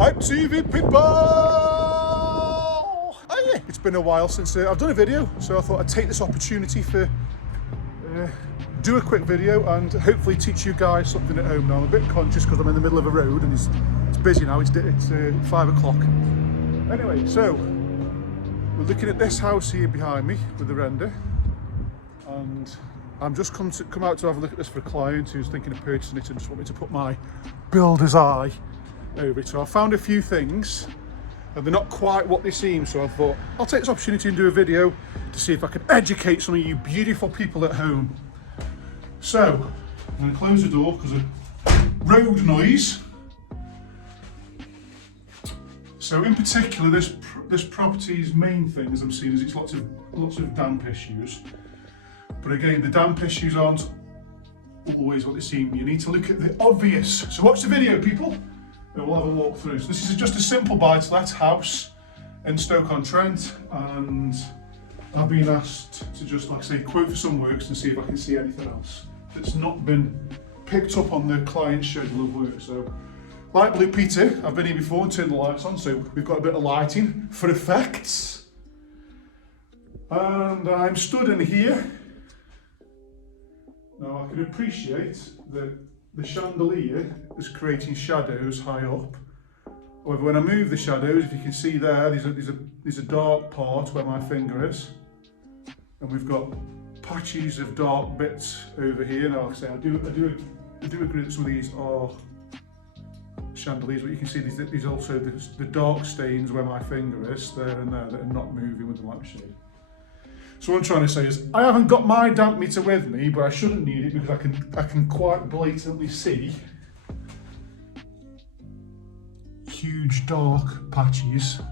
Hype TV people! Oh, yeah. It's been a while since I've done a video, so I thought I'd take this opportunity for do a quick video and hopefully teach you guys something at home. Now I'm a bit conscious because I'm in the middle of a road and it's busy now, it's 5 o'clock. Anyway, so we're looking at this house here behind me with the render, and I'm just come out to have a look at this for a client who's thinking of purchasing it and just want me to put my builder's eye over it. So I found a few things and they're not quite what they seem, so I thought I'll take this opportunity and do a video to see if I can educate some of you beautiful people at home. So I'm going to close the door because of road noise. So in particular, this property's main thing, as I'm seeing, is it's lots of damp issues. But again, the damp issues aren't always what they seem. You need to look at the obvious. So watch the video, people, and we'll have a walk through. So this is just a simple buy-to-let house in Stoke-on-Trent, and I've been asked to just, like I say, quote for some works and see if I can see anything else that's not been picked up on the client's schedule of work. So, like Blue Peter, I've been here before and turned the lights on, so we've got a bit of lighting for effects. And I'm stood in here. Now I can appreciate that the chandelier is creating shadows high up. However, when I move the shadows, if you can see there, there's a dark part where my finger is. And we've got patches of dark bits over here. Now, like I say, I do agree that some of these are chandeliers, but you can see there's also the dark stains where my finger is, there and there, that are not moving with the light shade. So what I'm trying to say is, I haven't got my damp meter with me, but I shouldn't need it because I can quite blatantly see huge dark patches,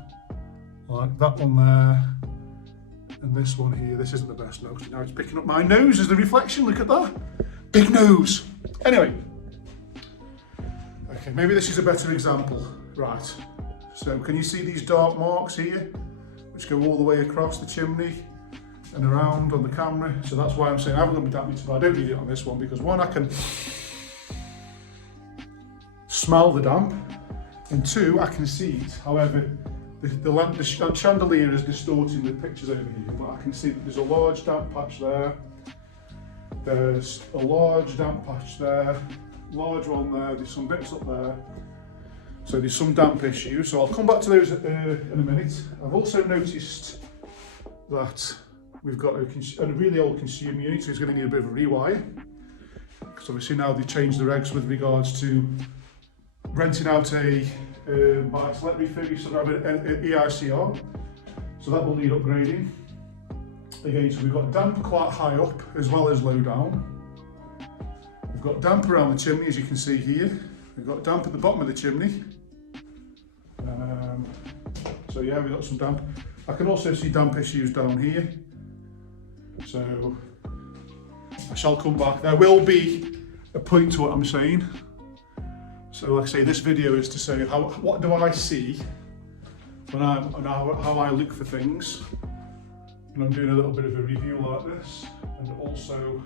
like that one there, and this one here. This isn't the best nose. Now it's picking up my nose as the reflection. Look at that, big nose. Anyway, okay, maybe this is a better example. Right. So can you see these dark marks here, which go all the way across the chimney and around on the camera? So that's why I'm saying I haven't got my damp meter, but I don't need it on this one because one, I can smell the damp, and two, I can see it. However, the chandelier is distorting the pictures over here, but I can see that there's a large damp patch there. There's a large damp patch there, large one there, there's some bits up there. So there's some damp issues, so I'll come back to those in a minute. I've also noticed that we've got a really old consumer unit, so it's going to need a bit of a rewire. Because obviously now they've changed the regs with regards to renting out a buy-to-let refurb, so have an EICR. So that will need upgrading. Again, so we've got damp quite high up as well as low down. We've got damp around the chimney, as you can see here. We've got damp at the bottom of the chimney. So yeah, we've got some damp. I can also see damp issues down here. So I shall come back. There will be a point to what I'm saying. So like I say, this video is to say what do I see when how I look for things. And I'm doing a little bit of a review like this, and also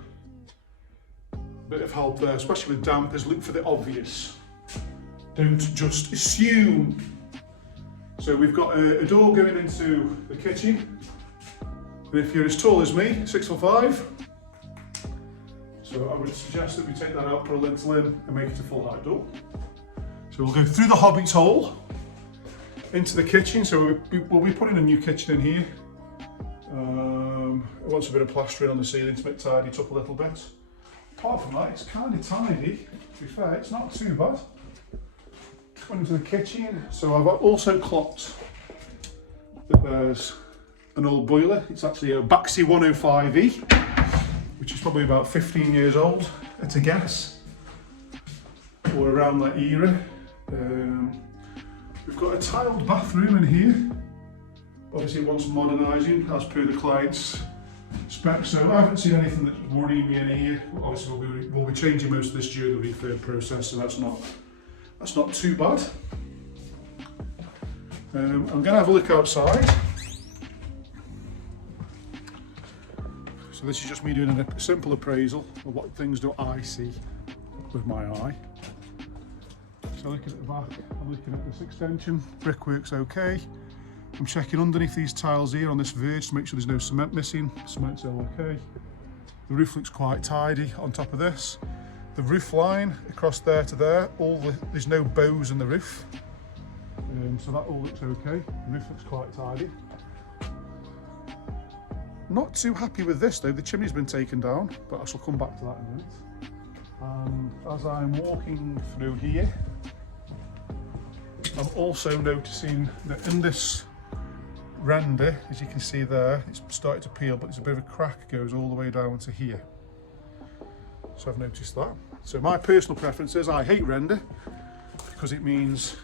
a bit of help there, especially with damp, is look for the obvious. Don't just assume. So we've got a door going into the kitchen. And if you're as tall as me, 6'5", so I would suggest that we take that out, put a lintel in, and make it a full height door. So we'll go through the hobbit's hole into the kitchen. So we'll be putting a new kitchen in here. It wants a bit of plastering on the ceiling to make it tidy up a little bit. Apart from that, it's kind of tidy. To be fair, it's not too bad. Going into the kitchen. So I've also clocked that there's an old boiler. It's actually a Baxi 105E, which is probably about 15 years old at a guess, or around that era. We've got a tiled bathroom in here. Obviously it wants modernising as per the client's specs, so I haven't seen anything that's worrying me in here. Obviously we'll be changing most of this during the refurb process, so that's not too bad. I'm going to have a look outside. So this is just me doing a simple appraisal of what things do I see with my eye. So looking at the back, I'm looking at this extension, brickwork's okay. I'm checking underneath these tiles here on this verge to make sure there's no cement missing. Cement's all okay. The roof looks quite tidy on top of this. The roof line across there to there, there's no bows in the roof. So that all looks okay. The roof looks quite tidy. Not too happy with this though, the chimney's been taken down, but I shall come back to that in a minute. And as I'm walking through here, I'm also noticing that in this render, as you can see there, it's started to peel, but there's a bit of a crack goes all the way down to here. So I've noticed that. So my personal preference is I hate render because it means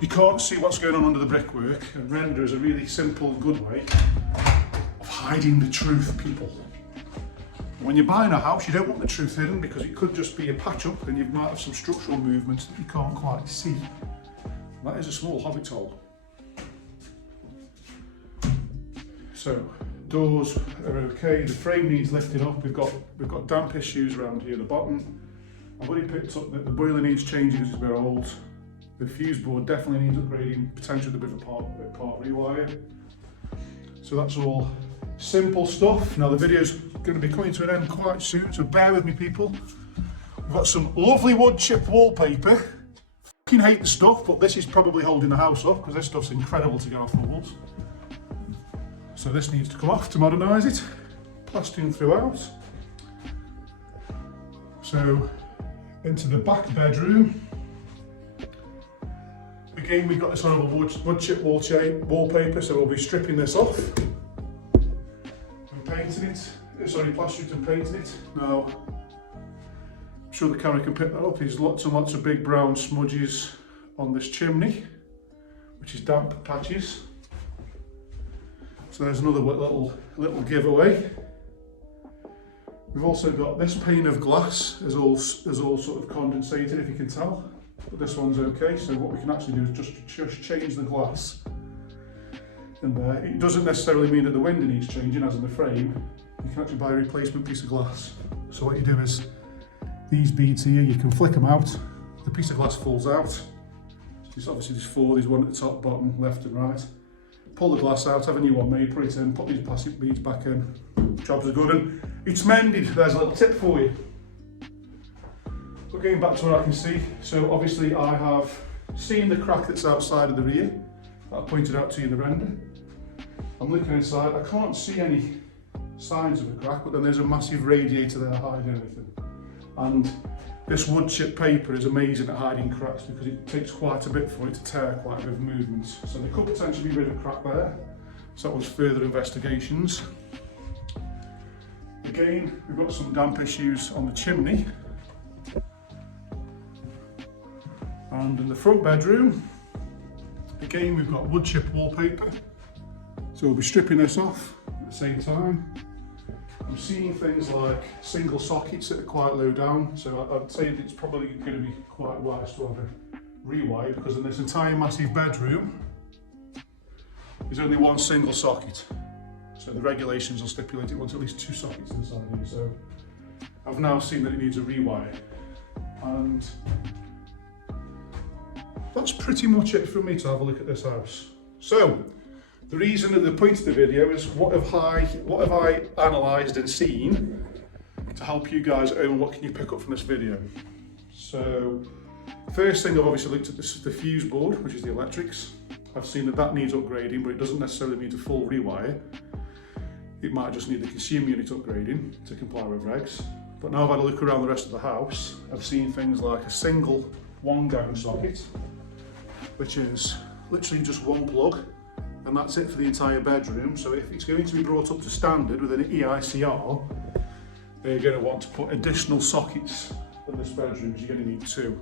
you can't see what's going on under the brickwork, and render is a really simple, good way of hiding the truth, people. When you're buying a house, you don't want the truth hidden because it could just be a patch up and you might have some structural movements that you can't quite see. That is a small hobbit hole. So doors are okay. The frame needs lifting up. We've got damp issues around here at the bottom. I've already picked up that the boiler needs changing because it's a bit old. The fuse board definitely needs upgrading, potentially with a bit of a part rewire. So that's all simple stuff. Now the video's going to be coming to an end quite soon, so bear with me, people. We've got some lovely wood chip wallpaper. Fucking hate the stuff, but this is probably holding the house up because this stuff's incredible to get off the walls. So this needs to come off to modernise it. Plastering throughout. So into the back bedroom. Again, we've got this horrible wood chip wallpaper, so we'll be stripping this off and painting it. Sorry, plastering and painting it. Now, I'm sure the camera can pick that up. There's lots and lots of big brown smudges on this chimney, which is damp patches. So there's another little giveaway. We've also got this pane of glass is all sort of condensated, if you can tell. But this one's okay. So what we can actually do is just change the glass in there. It doesn't necessarily mean that the window needs changing, as in the frame. You can actually buy a replacement piece of glass. So what you do is these beads here, you can flick them out. The piece of glass falls out. Obviously there's four. There's one at the top, bottom, left and right. Pull the glass out, have a new one made, put it in, put these plastic beads back in. Jobs are good and it's mended. There's a little tip for you. But getting back to what I can see, so obviously I have seen the crack that's outside of the rear that I pointed out to you in the render. I'm looking inside, I can't see any signs of a crack, but then there's a massive radiator there hiding everything. And this wood chip paper is amazing at hiding cracks because it takes quite a bit for it to tear quite a bit of movements. So there could potentially be a bit of a crack there. So that was further investigations. Again, we've got some damp issues on the chimney. And in the front bedroom, again, we've got wood chip wallpaper. So we'll be stripping this off at the same time. I'm seeing things like single sockets that are quite low down, so I'd say that it's probably going to be quite wise to have a rewire because in this entire massive bedroom, there's only one single socket. So the regulations will stipulate it wants at least 2 sockets inside here. So I've now seen that it needs a rewire. And that's pretty much it for me to have a look at this house. So the reason and the point of the video is what have I analysed and seen to help you guys own what can you pick up from this video. So first thing, I've obviously looked at the fuse board, which is the electrics. I've seen that needs upgrading, but it doesn't necessarily need a full rewire. It might just need the consumer unit upgrading to comply with regs. But now I've had a look around the rest of the house, I've seen things like a single 1-gang socket, which is literally just one plug, and that's it for the entire bedroom. So if it's going to be brought up to standard with an EICR, they're going to want to put additional sockets in this bedroom, because you're going to need 2,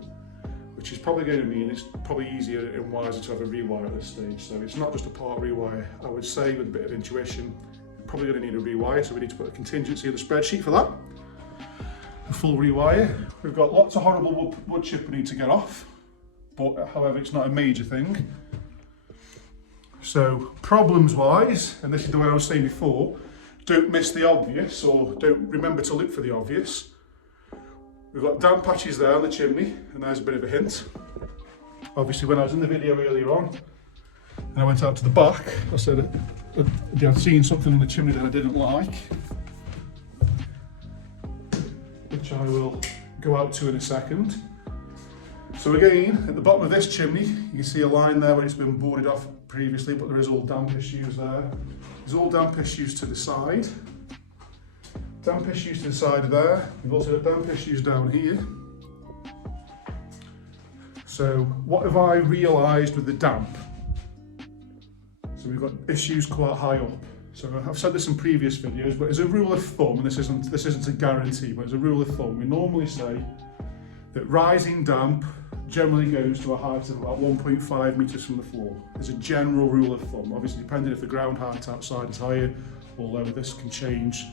which is probably going to mean it's probably easier and wiser to have a rewire at this stage. So it's not just a part rewire. I would say with a bit of intuition, you're probably going to need a rewire, so we need to put a contingency in the spreadsheet for that. A full rewire. We've got lots of horrible wood chip we need to get off, but however it's not a major thing. So problems wise, and this is the way I was saying before, don't miss the obvious, or don't remember to look for the obvious. We've got damp patches there on the chimney, and there's a bit of a hint. Obviously, when I was in the video earlier on, and I went out to the back, I said I'd seen something on the chimney that I didn't like, which I will go out to in a second. So again, at the bottom of this chimney, you can see a line there where it's been boarded off previously, but there is all damp issues there. There's all damp issues to the side. Damp issues to the side of there. We've also got damp issues down here. So what have I realised with the damp? So we've got issues quite high up. So I've said this in previous videos, but as a rule of thumb, and this isn't a guarantee, but as a rule of thumb, we normally say that rising damp generally goes to a height of about 1.5 metres from the floor. As a general rule of thumb, obviously depending if the ground height outside is higher or lower, this can change.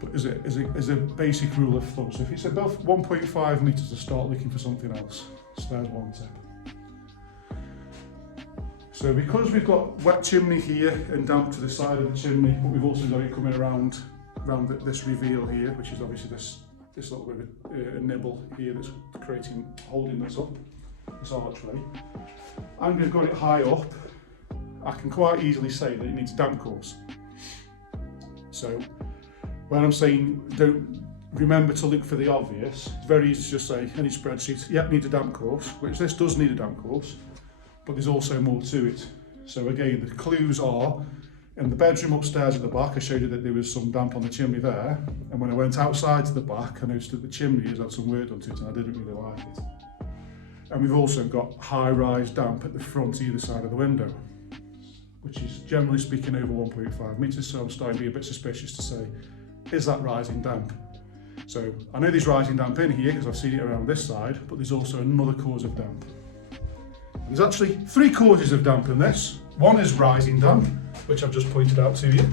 But as a basic rule of thumb, so if it's above 1.5 metres, to start looking for something else. So there's one tip. So because we've got wet chimney here and damp to the side of the chimney, but we've also got it coming around this reveal here, which is obviously this little bit of a nibble here that's holding this up, this archway. And we've got it high up, I can quite easily say that it needs a damp course. So when I'm saying don't remember to look for the obvious, it's very easy to just say any spreadsheet, yep, needs a damp course, which this does need a damp course, but there's also more to it. So again, the clues are in the bedroom upstairs at the back. I showed you that there was some damp on the chimney there, and when I went outside to the back, I noticed that the chimney has had some work done to it, and I didn't really like it. And we've also got high-rise damp at the front either side of the window, which is generally speaking over 1.5 metres, so I'm starting to be a bit suspicious to say, is that rising damp? So I know there's rising damp in here because I've seen it around this side, but there's also another cause of damp. There's actually 3 causes of damp in this. One is rising damp, which I've just pointed out to you.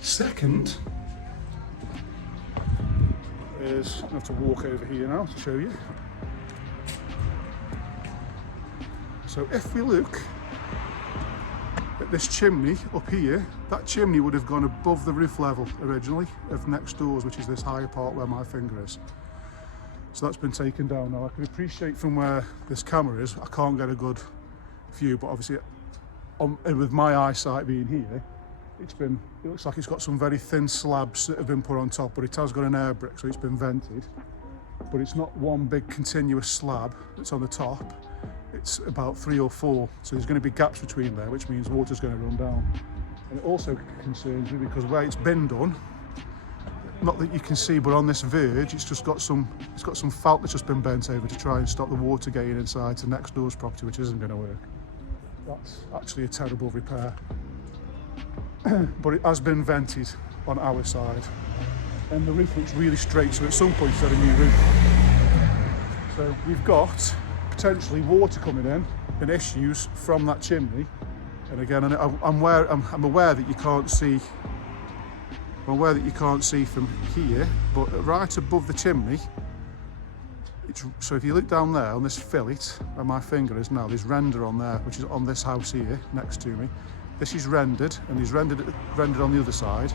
Second is, I have to walk over here now to show you. So if we look at this chimney up here, that chimney would have gone above the roof level originally of next doors, which is this higher part where my finger is. So that's been taken down now. I can appreciate from where this camera is, I can't get a good view, but obviously and with my eyesight being here, it looks like it's got some very thin slabs that have been put on top, but it has got an air brick, so it's been vented. But it's not one big continuous slab that's on the top, it's about 3 or 4. So there's going to be gaps between there, which means water's going to run down. And it also concerns me because where it's been done, not that you can see, but on this verge, it's got some felt that's just been bent over to try and stop the water getting inside to next door's property, which isn't going to work. That's actually a terrible repair. But it has been vented on our side. And the roof looks really straight, so at some point it's had a new roof. So we've got potentially water coming in and issues from that chimney. And again, I'm aware that you can't see. I'm aware that you can't see from here, but right above the chimney, so if you look down there on this fillet where my finger is now, there's render on there, which is on this house here next to me. This is rendered, and there's rendered on the other side,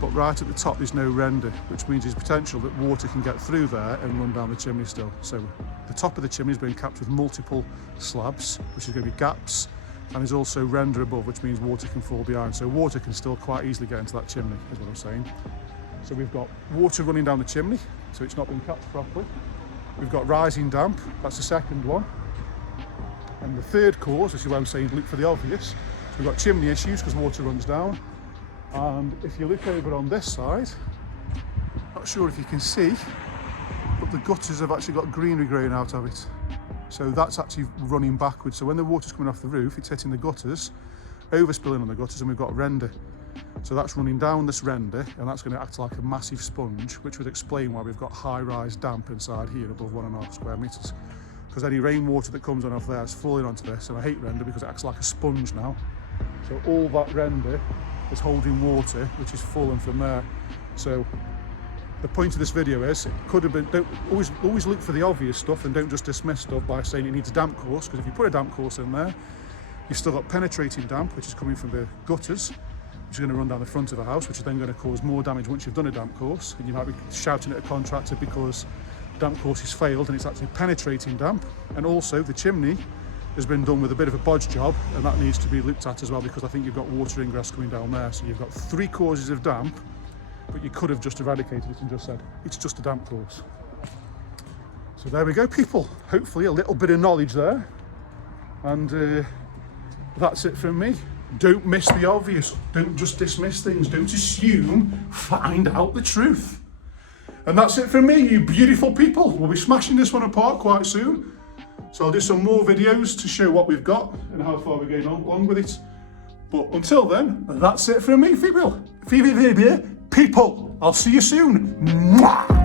but right at the top there's no render, which means there's potential that water can get through there and run down the chimney still. So the top of the chimney is being capped with multiple slabs, which is going to be gaps, and there's also render above, which means water can fall behind. So water can still quite easily get into that chimney, is what I'm saying. So we've got water running down the chimney, so it's not been capped properly. We've got rising damp, that's the second one. And the third cause, this is why I'm saying look for the obvious. So we've got chimney issues because water runs down. And if you look over on this side, not sure if you can see, but the gutters have actually got greenery growing out of it. So that's actually running backwards. So when the water's coming off the roof, it's hitting the gutters, overspilling on the gutters, and we've got render. So that's running down this render, and that's going to act like a massive sponge, which would explain why we've got high-rise damp inside here above 1.5 square metres. Because any rainwater that comes on off there is falling onto this, and I hate render because it acts like a sponge now. So all that render is holding water, which is falling from there. So the point of this video is, it could have been, don't always look for the obvious stuff and don't just dismiss stuff by saying it needs a damp course, because if you put a damp course in there, you've still got penetrating damp, which is coming from the gutters, which is going to run down the front of the house, which is then going to cause more damage once you've done a damp course, and you might be shouting at a contractor because damp course has failed and it's actually penetrating damp. And also the chimney has been done with a bit of a bodge job, and that needs to be looked at as well, because I think you've got water ingress coming down there. So you've got 3 causes of damp, but you could have just eradicated it and just said, it's just a damp course. So there we go, people. Hopefully a little bit of knowledge there. And that's it from me. Don't miss the obvious. Don't just dismiss things. Don't assume. Find out the truth. And that's it from me, you beautiful people. We'll be smashing this one apart quite soon. So I'll do some more videos to show what we've got and how far we're going along with it. But until then, that's it from me, people. People, I'll see you soon. Mwah!